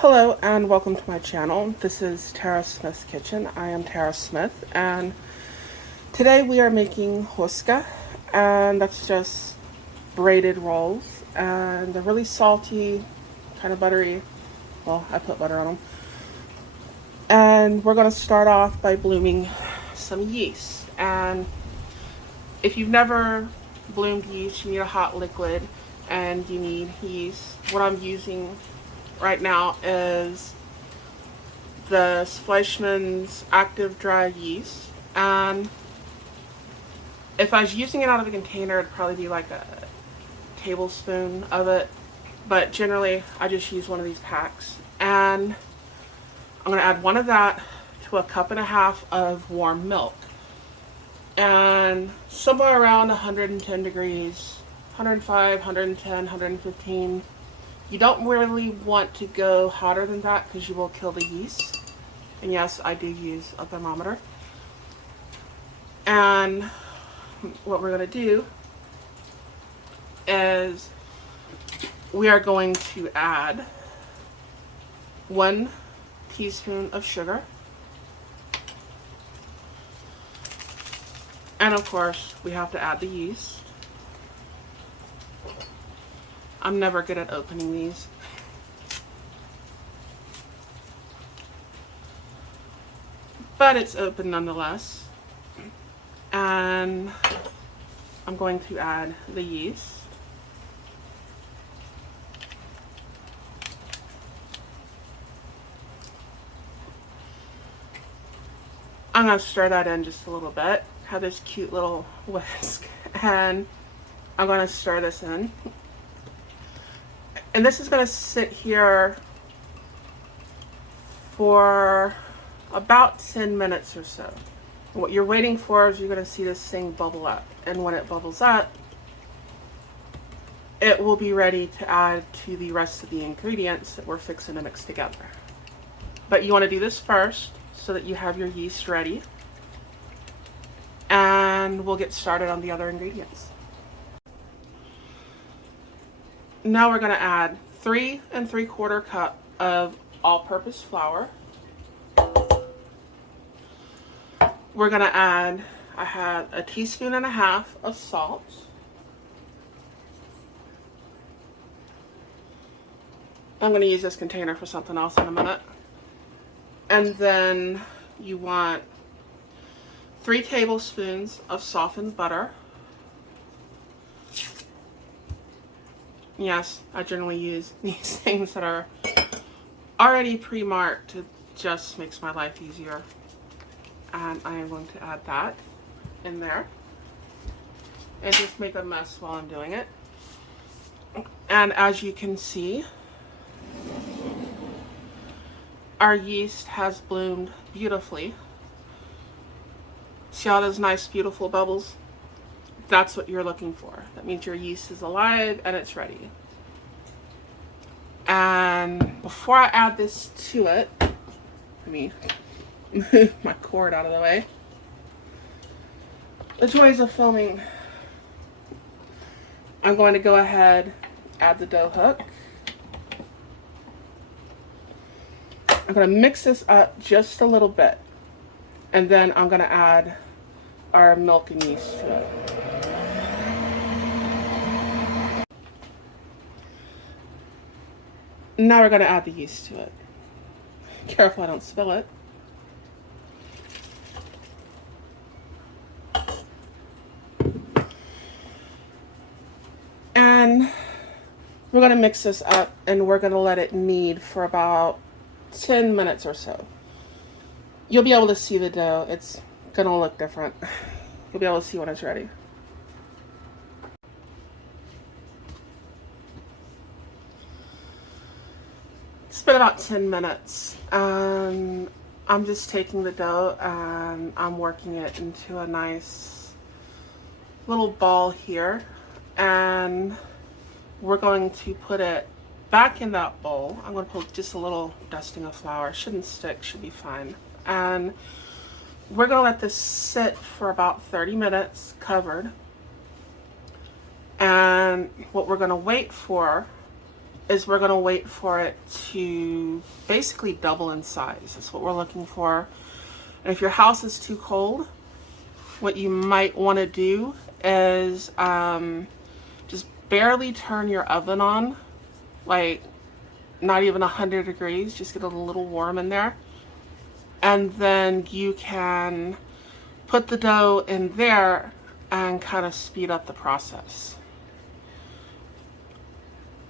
Hello and welcome to my channel. This is Tara Smith's Kitchen. I am Tara Smith and today we are making Housky, and that's just braided rolls, and they're really salty, kind of buttery. Well, I put butter on them. And we're going to start off by blooming some yeast. And if you've never bloomed yeast, you need a hot liquid and you need yeast. What I'm using right now is the Fleischmann's active dry yeast, and if I was using it out of a container, it'd probably be like a tablespoon of it, but generally I just use one of these packs. And I'm going to add one of that to a cup and a half of warm milk, and somewhere around 110 degrees, 105, 110, 115. You don't really want to go hotter than that because you will kill the yeast. And yes, I do use a thermometer. And what we're going to do is we are going to add 1 teaspoon of sugar. And of course, we have to add the yeast. I'm never good at opening these. But it's open nonetheless. And I'm going to add the yeast. I'm going to stir that in just a little bit. Have this cute little whisk. And I'm going to stir this in. And this is going to sit here for about 10 minutes or so. And what you're waiting for is you're going to see this thing bubble up. And when it bubbles up, it will be ready to add to the rest of the ingredients that we're fixing to mix together. But you want to do this first so that you have your yeast ready. And we'll get started on the other ingredients. Now we're going to add 3 3/4 cup of all-purpose flour. We're going to add, I have 1.5 teaspoons of salt. I'm going to use this container for something else in a minute. And then you want 3 tablespoons of softened butter. Yes, I generally use these things that are already pre-marked. It just makes my life easier. And I am going to add that in there. And just make a mess while I'm doing it. And as you can see, our yeast has bloomed beautifully. See all those nice, beautiful bubbles? That's what you're looking for. That means your yeast is alive and it's ready. And before I add this to it, let me move my cord out of the way. The joys of filming. I'm going to go ahead, add the dough hook. I'm going to mix this up just a little bit. And then I'm going to add our milk and yeast to it. Now we're going to add the yeast to it. Careful I don't spill it. And we're going to mix this up and we're going to let it knead for about 10 minutes or so. You'll be able to see the dough. It's going to look different. You'll be able to see when it's ready. It's been about 10 minutes. I'm just taking the dough and I'm working it into a nice little ball here. And we're going to put it back in that bowl. I'm going to put just a little dusting of flour. Shouldn't stick, should be fine. And we're going to let this sit for about 30 minutes covered. And what we're going to wait for is we're going to wait for it to basically double in size. That's what we're looking for. And if your house is too cold, what you might want to do is just barely turn your oven on, like not even 100 degrees, just get a little warm in there. And then you can put the dough in there and kind of speed up the process.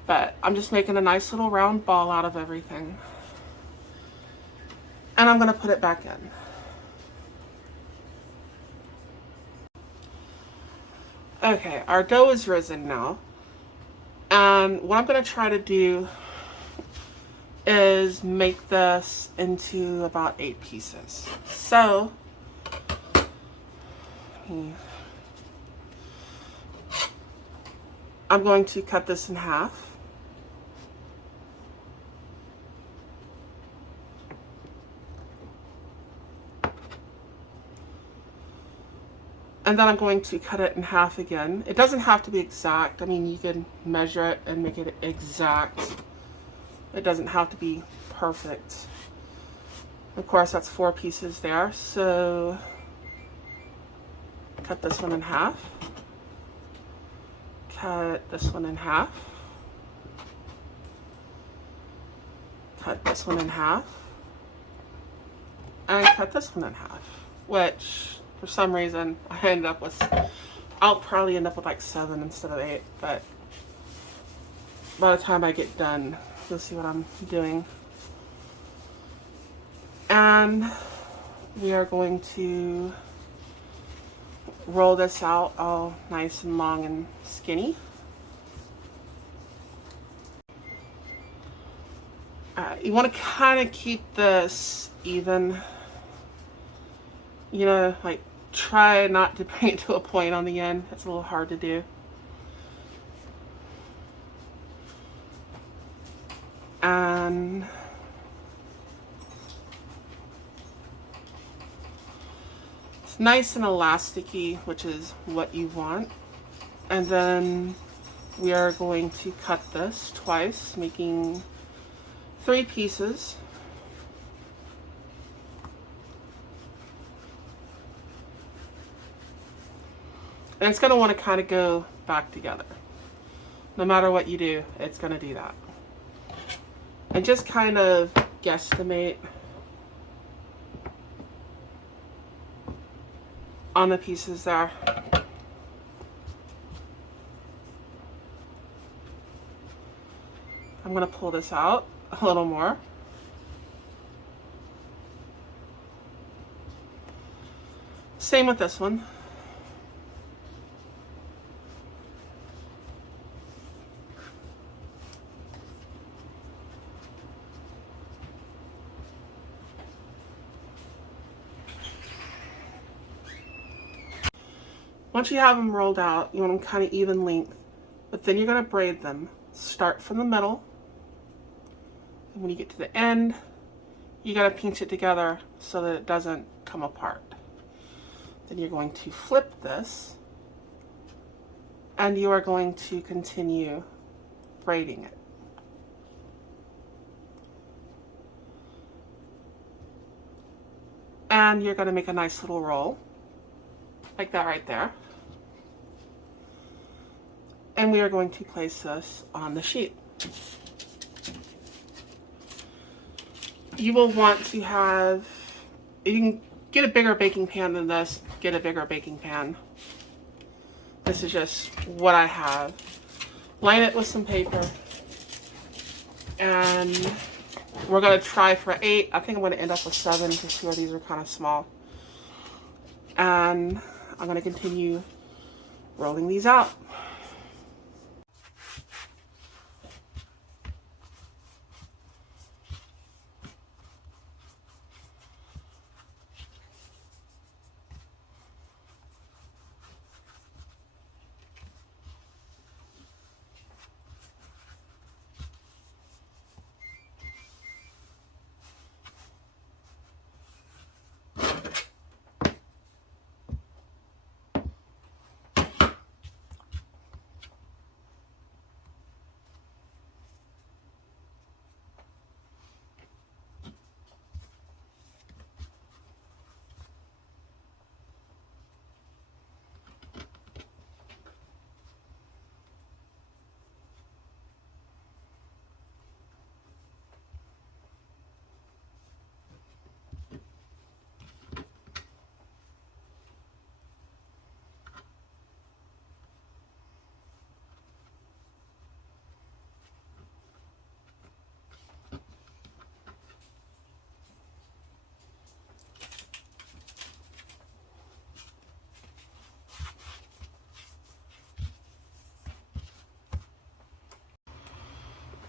But I'm just making a nice little round ball out of everything. And I'm going to put it back in. Okay, our dough is risen now. And what I'm going to try to do is make this into about 8 pieces. So, I'm going to cut this in half. And then I'm going to cut it in half again. It doesn't have to be exact. I mean, you can measure it and make it exact. It doesn't have to be perfect. Of course, that's 4 pieces there. So cut this one in half. Cut this one in half. Cut this one in half. And cut this one in half, which for some reason I ended up with, I'll probably end up with like 7 instead of 8, but by the time I get done, you'll see what I'm doing. And we are going to roll this out all nice and long and skinny. You want to kind of keep this even, you know, like try not to bring it to a point on the end. It's a little hard to do. And it's nice and elasticy, which is what you want. And then we are going to cut this twice, making 3 pieces. And it's going to want to kind of go back together. No matter what you do, it's going to do that. And just kind of guesstimate on the pieces there. I'm going to pull this out a little more. Same with this one. Once you have them rolled out, you want them kind of even length, but then you're going to braid them. Start from the middle, and when you get to the end, you got to pinch it together so that it doesn't come apart. Then you're going to flip this, and you are going to continue braiding it. And you're going to make a nice little roll, like that right there. And we are going to place this on the sheet. You will want to have, you can get a bigger baking pan than this, get a bigger baking pan. This is just what I have. Line it with some paper. And we're going to try for 8. I think I'm going to end up with 7 because 2 of these are kind of small. And I'm going to continue rolling these out.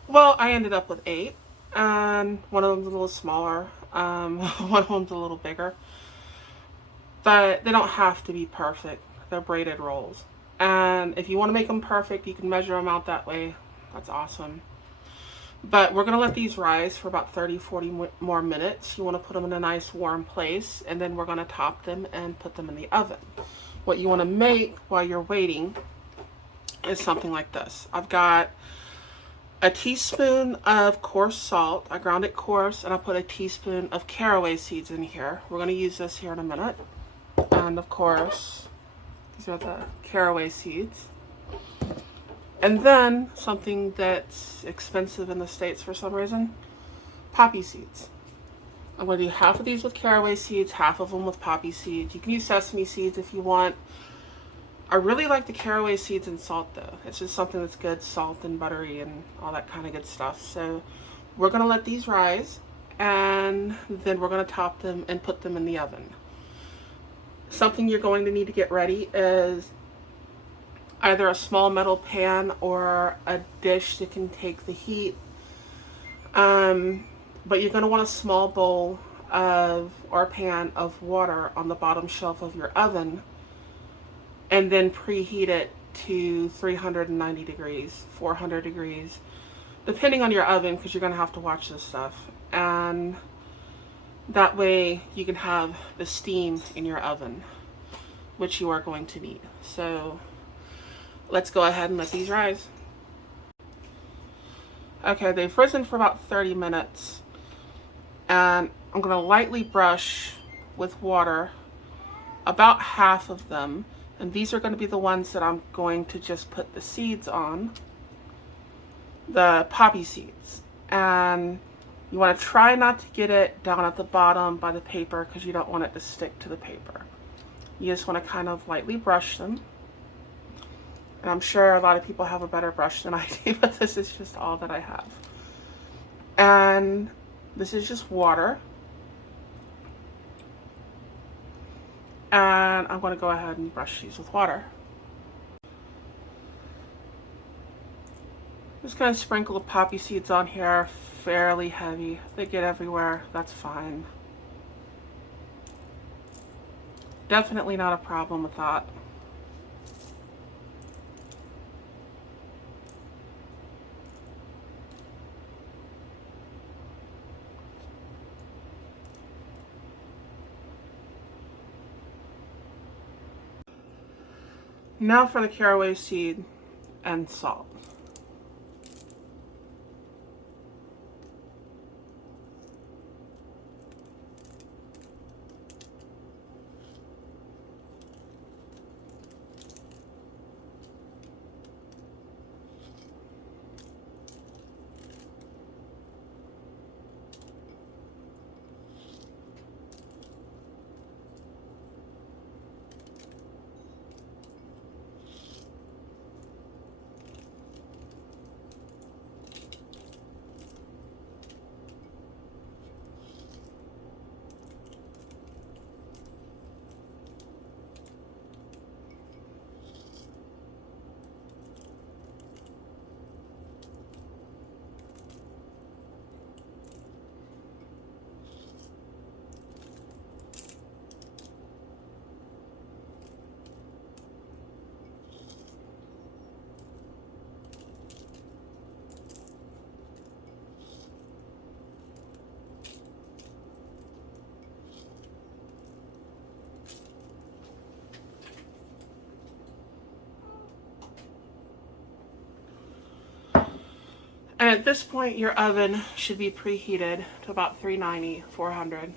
Well, I ended up with 8, and one of them's a little smaller. One of them's a little bigger, but they don't have to be perfect. They're braided rolls, and if you want to make them perfect, you can measure them out that way. That's awesome. But we're going to let these rise for about 30-40 more minutes. You want to put them in a nice warm place, and then we're going to top them and put them in the oven. What you want to make while you're waiting is something like this. I've got a teaspoon of coarse salt. I ground it coarse, and I put a teaspoon of carroway seeds in here. We're going to use this here in a minute. And of course, these are the carroway seeds. And then something that's expensive in the States for some reason, poppy seeds. I'm going to do half of these with caraway seeds, half of them with poppy seeds. You can use sesame seeds if you want. I really like the caraway seeds and salt though. It's just something that's good, salt and buttery and all that kind of good stuff. So we're going to let these rise, and then we're going to top them and put them in the oven. Something you're going to need to get ready is either a small metal pan or a dish that can take the heat. But you're going to want a small bowl of or pan of water on the bottom shelf of your oven, and then preheat it to 390 degrees, 400 degrees, depending on your oven, because you're going to have to watch this stuff. And that way you can have the steam in your oven, which you are going to need. So let's go ahead and let these rise. Okay, they've risen for about 30 minutes. And I'm going to lightly brush with water about half of them. And these are going to be the ones that I'm going to just put the seeds on, the poppy seeds. And you want to try not to get it down at the bottom by the paper, because you don't want it to stick to the paper. You just want to kind of lightly brush them. And I'm sure a lot of people have a better brush than I do, but this is just all that I have. And this is just water. And I'm going to go ahead and brush these with water. Just going to sprinkle the poppy seeds on here, fairly heavy. If they get everywhere, that's fine. Definitely not a problem with that. Now for the caraway seed and salt. And at this point, your oven should be preheated to about 390, 400.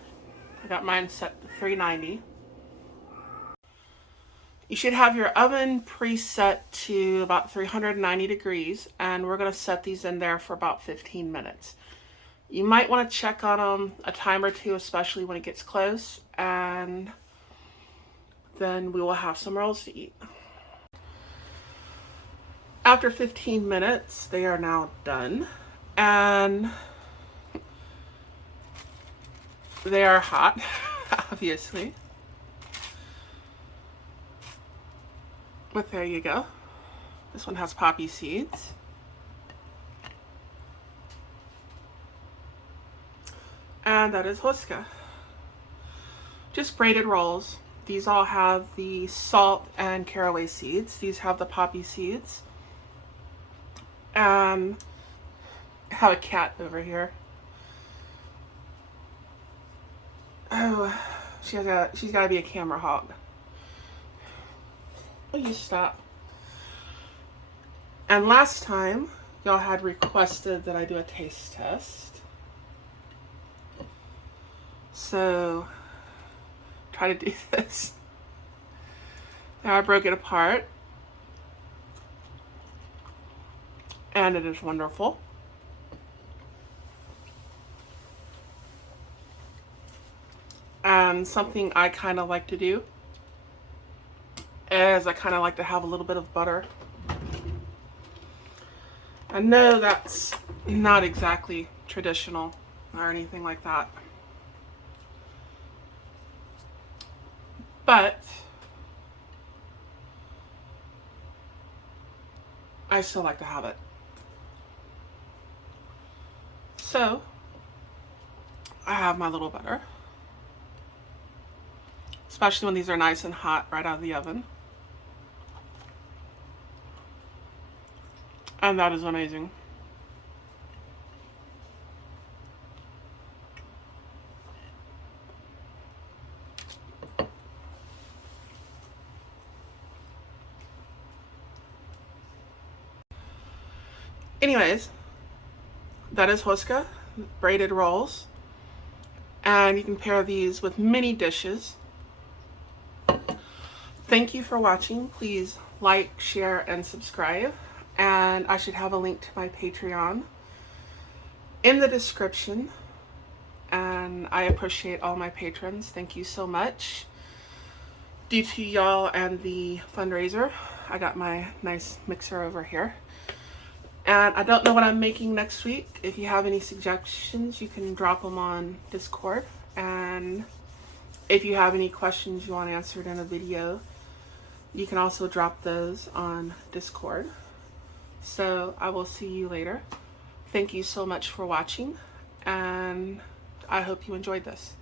I got mine set to 390. You should have your oven preset to about 390 degrees, and we're going to set these in there for about 15 minutes. You might want to check on them a time or two, especially when it gets close, and then we will have some rolls to eat. After 15 minutes, they are now done, and they are hot, obviously. But there you go. This one has poppy seeds. And that is Housky. Just braided rolls. These all have the salt and carroway seeds. These have the poppy seeds. I have a cat over here. Oh, she's got to be a camera hog. Will you stop? And last time, y'all had requested that I do a taste test. So, try to do this. Now I broke it apart. And it is wonderful. And something I kind of like to do is I kind of like to have a little bit of butter. I know that's not exactly traditional or anything like that, but I still like to have it. So I have my little butter, especially when these are nice and hot right out of the oven. And that is amazing. Anyways, that is Housky braided rolls. And you can pair these with many dishes. Thank you for watching. Please like, share, and subscribe. And I should have a link to my Patreon in the description. And I appreciate all my patrons. Thank you so much. Due to y'all and the fundraiser, I got my nice mixer over here. And I don't know what I'm making next week. If you have any suggestions, you can drop them on Discord. And if you have any questions you want answered in a video, you can also drop those on Discord. So I will see you later. Thank you so much for watching, and I hope you enjoyed this.